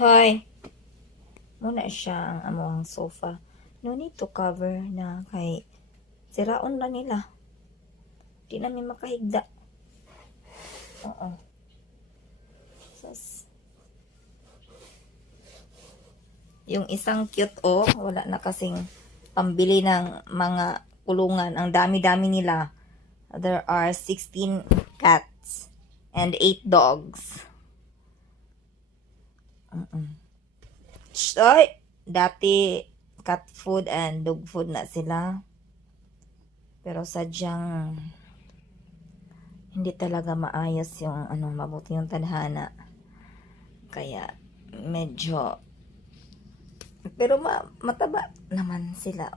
Hoy, muna siya ang among sofa. No need to cover na kay siraon na nila. Di namin makahigda. Oo. Sas. Yung isang cute wala na kasing pambili ng mga kulungan. Ang dami-dami nila. There are 16 cats and 8 dogs. Ay! Dati cat food and dog food na sila. Pero sadyang hindi talaga maayos yung mabuti yung tadhana. Kaya medyo pero mataba naman sila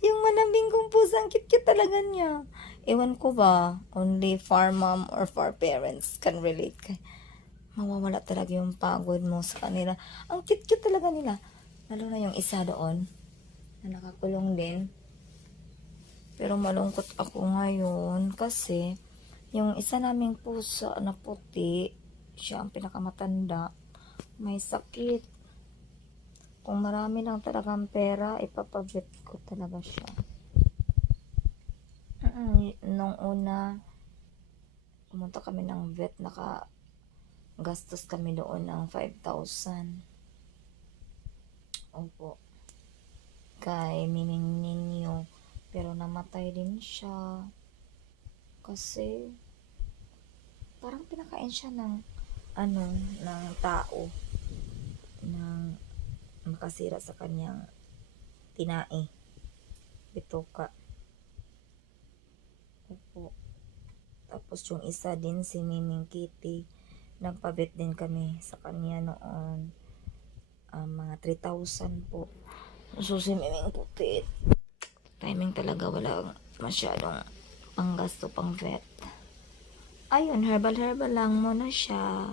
Yung manambing kong pusang cute-cute talaga niya. Ewan ko ba, only far mom or far parents can relate. Mawawala talaga yung pagod mo sa kanila. Ang cute-cute talaga nila. Lalo na yung isa doon na nakakulong din. Pero malungkot ako ngayon kasi yung isa naming pusa na puti, siya ang pinakamatanda, may sakit. Kung marami lang talagang pera, ipapabit ko talaga siya. Nung una, pumunta kami ng vet, nakagastos kami doon ng 5,000. Opo. Kay Mining Ninyo. Pero namatay din siya. Kasi, parang pinakain siya ng tao. Ng makasira sa kanyang tinai. Bituka. Opo. Tapos yung isa din, si Miming Kitty, nagpabit din kami sa kanya noon. Mga 3,000 po. So, si Miming Puti, timing talaga wala masyadong panggasto pang vet. Ayun, herbal lang muna siya.